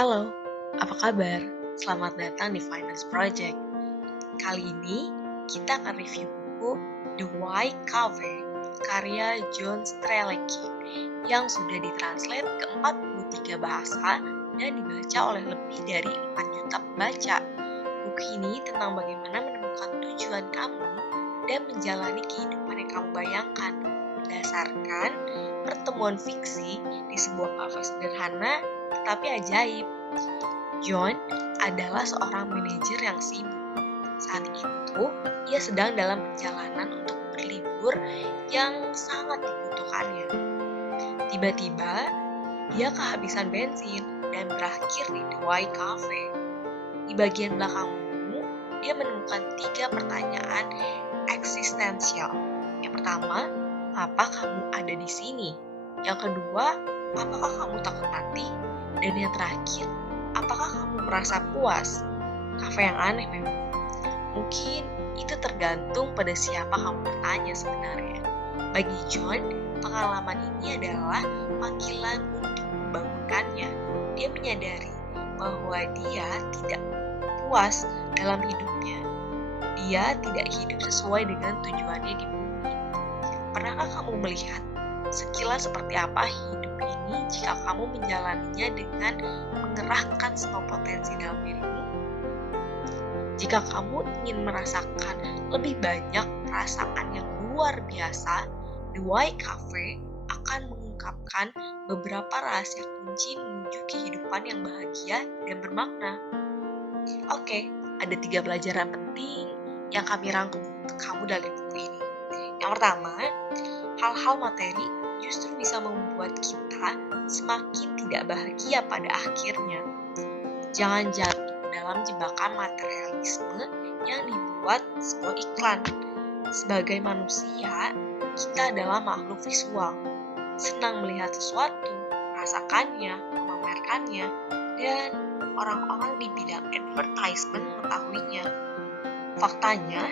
Halo, apa kabar? Selamat datang di Finance Project. Kali ini kita akan review buku The Why Cafe karya John Strelecky yang sudah ditranslate ke 43 bahasa dan dibaca oleh lebih dari 4 juta pembaca. Buku ini tentang bagaimana menemukan tujuan kamu dan menjalani kehidupan yang kamu bayangkan berdasarkan pertemuan fiksi di sebuah kafe sederhana tetapi ajaib. John adalah seorang manajer yang sibuk. Saat itu, ia sedang dalam perjalanan untuk berlibur yang sangat dibutuhkannya. Tiba-tiba, dia kehabisan bensin dan berakhir di The Y Cafe. Di bagian belakang buku, dia menemukan 3 pertanyaan eksistensial. Yang pertama, apa kamu ada di sini? Yang kedua, apakah kamu takut mati? Dan yang terakhir, apakah kamu merasa puas? Kafe yang aneh memang. Mungkin itu tergantung pada siapa kamu bertanya sebenarnya. Bagi John, pengalaman ini adalah panggilan untuk membangunkannya. Dia menyadari bahwa dia tidak puas dalam hidupnya. Dia tidak hidup sesuai dengan tujuannya di bumi. Pernahkah kamu melihat sekilas seperti apa hidup ini jika kamu menjalaninya dengan mengerahkan semua potensi dalam dirimu? Jika kamu ingin merasakan lebih banyak perasaan yang luar biasa, The Y Cafe akan mengungkapkan beberapa rahasia kunci menuju kehidupan yang bahagia dan bermakna. Oke, ada 3 pelajaran penting yang kami rangkum untuk kamu dari buku ini. Yang pertama, hal-hal materi justru bisa membuat kita semakin tidak bahagia pada akhirnya. Jangan jatuh dalam jebakan materialisme yang dibuat sebuah iklan. Sebagai manusia, kita adalah makhluk visual. Senang melihat sesuatu, merasakannya, memamerkannya, dan orang-orang di bidang advertisement mengetahuinya. Faktanya,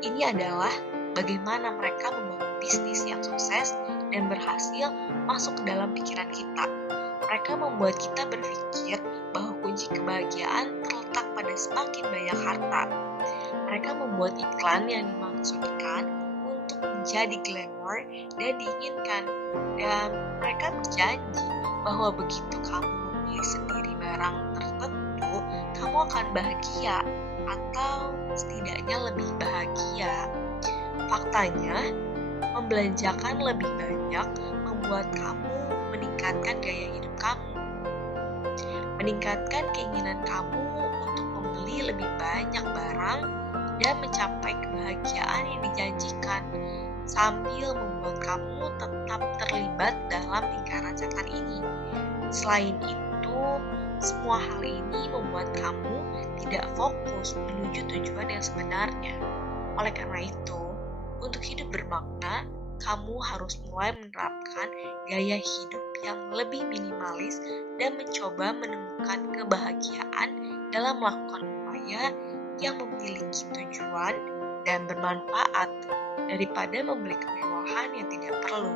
ini adalah bagaimana mereka membangun bisnis yang sukses dan berhasil masuk ke dalam pikiran kita. Mereka membuat kita berpikir bahwa kunci kebahagiaan terletak pada semakin banyak harta. Mereka membuat iklan yang dimaksudkan untuk menjadi glamour dan diinginkan. Dan mereka berjanji bahwa begitu kamu memilih sendiri barang tertentu, kamu akan bahagia atau setidaknya lebih bahagia. Faktanya, membelanjakan lebih banyak membuat kamu meningkatkan gaya hidup kamu, meningkatkan keinginan kamu untuk membeli lebih banyak barang dan mencapai kebahagiaan yang dijanjikan, sambil membuat kamu tetap terlibat dalam lingkaran setan ini. Selain itu, semua hal ini membuat kamu tidak fokus menuju tujuan yang sebenarnya. Oleh karena itu, untuk hidup bermakna, kamu harus mulai menerapkan gaya hidup yang lebih minimalis dan mencoba menemukan kebahagiaan dalam melakukan upaya yang memiliki tujuan dan bermanfaat daripada membeli kemewahan yang tidak perlu.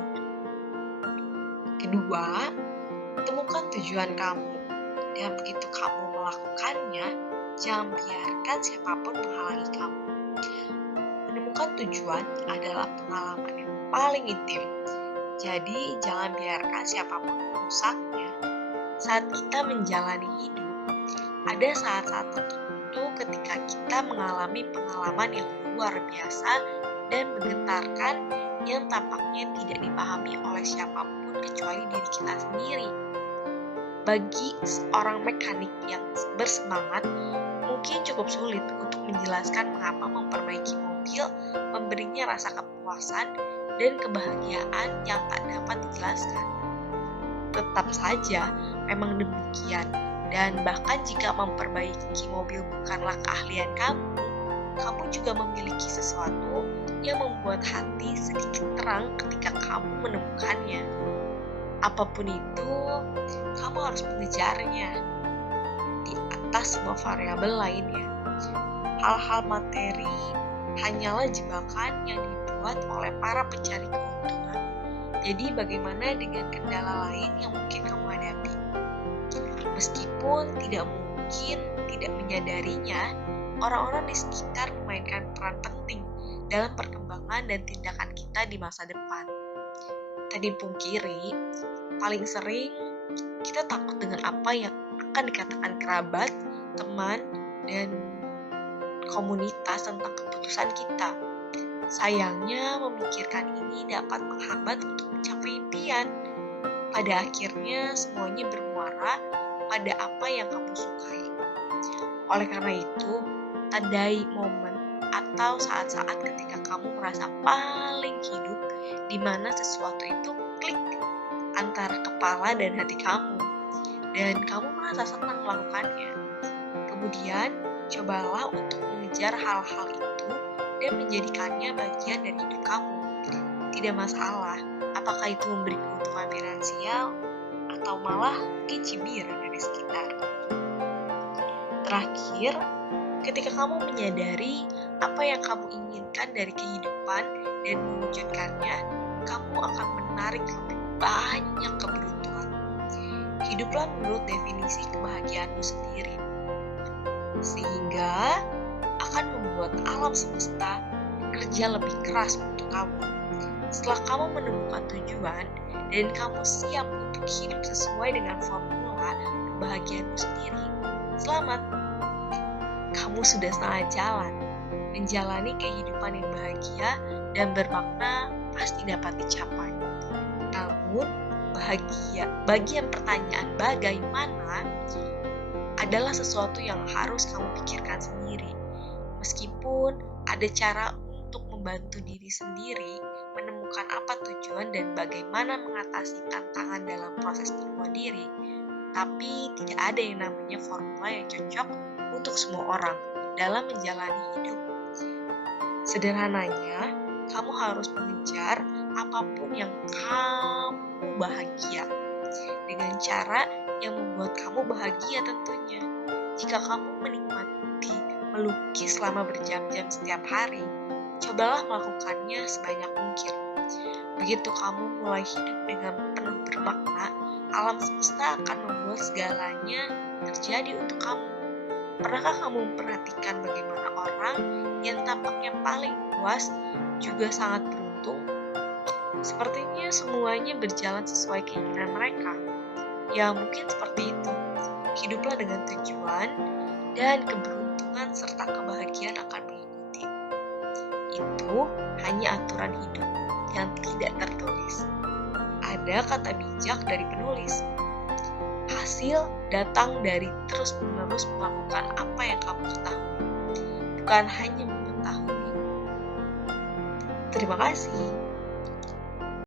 Kedua, temukan tujuan kamu, dan begitu kamu melakukannya, jangan biarkan siapapun menghalangi kamu. Menemukan tujuan adalah pengalaman yang paling intim, jadi jangan biarkan siapapun merusaknya. Saat kita menjalani hidup, ada saat-saat tertentu ketika kita mengalami pengalaman yang luar biasa dan menggetarkan yang tampaknya tidak dipahami oleh siapapun kecuali diri kita sendiri. Bagi seorang mekanik yang bersemangat, mungkin cukup sulit untuk menjelaskan mengapa memperbaiki mobil memberinya rasa kepuasan dan kebahagiaan yang tak dapat dijelaskan. Tetap saja, memang demikian. Dan bahkan jika memperbaiki mobil bukanlah keahlian kamu juga memiliki sesuatu yang membuat hati sedikit terang ketika kamu menemukannya. Apapun itu, kamu harus mengejarnya di atas semua variabel lainnya. Hal-hal materi hanyalah jebakan yang dibuat oleh para pencari keuntungan. Jadi bagaimana dengan kendala lain yang mungkin kamu hadapi? Meskipun tidak menyadarinya, orang-orang di sekitar memainkan peran penting dalam perkembangan dan tindakan kita di masa depan. Tak dipungkiri, paling sering kita takut dengan apa yang akan dikatakan kerabat, teman, dan komunitas tentang keputusan kita. Sayangnya, memikirkan ini dapat menghambat untuk mencapai impian. Pada akhirnya, semuanya bermuara pada apa yang kamu sukai. Oleh karena itu, tandai momen atau saat-saat ketika kamu merasa paling hidup, di mana sesuatu itu klik antara kepala dan hati kamu, dan kamu merasa senang melakukannya. Kemudian, cobalah untuk mengejar hal-hal itu dan menjadikannya bagian dari hidup kamu. Tidak masalah apakah itu memberi keuntungan finansial atau malah mungkin cibiran dari sekitar. Terakhir, ketika kamu menyadari apa yang kamu inginkan dari kehidupan dan mewujudkannya, kamu akan menarik lebih banyak keberuntungan. Hiduplah menurut definisi kebahagiaanmu sendiri, sehingga akan membuat alam semesta bekerja lebih keras untuk kamu. Setelah kamu menemukan tujuan dan kamu siap untuk hidup sesuai dengan formula kebahagiaanmu sendiri, selamat! Kamu sudah setengah jalan. Menjalani kehidupan yang bahagia dan bermakna pasti dapat dicapai. Namun, bagian pertanyaan bagaimana adalah sesuatu yang harus kamu pikirkan sendiri. Meskipun ada cara untuk membantu diri sendiri menemukan apa tujuan dan bagaimana mengatasi tantangan dalam proses penemuan diri, tapi tidak ada yang namanya formula yang cocok untuk semua orang dalam menjalani hidup. Sederhananya, kamu harus mengejar apapun yang kamu bahagia dengan cara yang membuat kamu bahagia tentunya. Jika kamu menikmati melukis selama berjam-jam setiap hari, cobalah melakukannya sebanyak mungkin. Begitu kamu mulai hidup dengan penuh bermakna, alam semesta akan membuat segalanya terjadi untuk kamu. Pernahkah kamu memperhatikan bagaimana orang yang tampaknya paling puas juga sangat beruntung? Sepertinya semuanya berjalan sesuai keinginan mereka. Ya mungkin seperti itu. Hiduplah dengan tujuan dan keberuntungan serta kebahagiaan akan mengikuti. Itu hanya aturan hidup yang tidak tertulis. Ada kata bijak dari penulis. Hasil datang dari terus-menerus melakukan apa yang kamu ketahui, bukan hanya mengetahui. Terima kasih.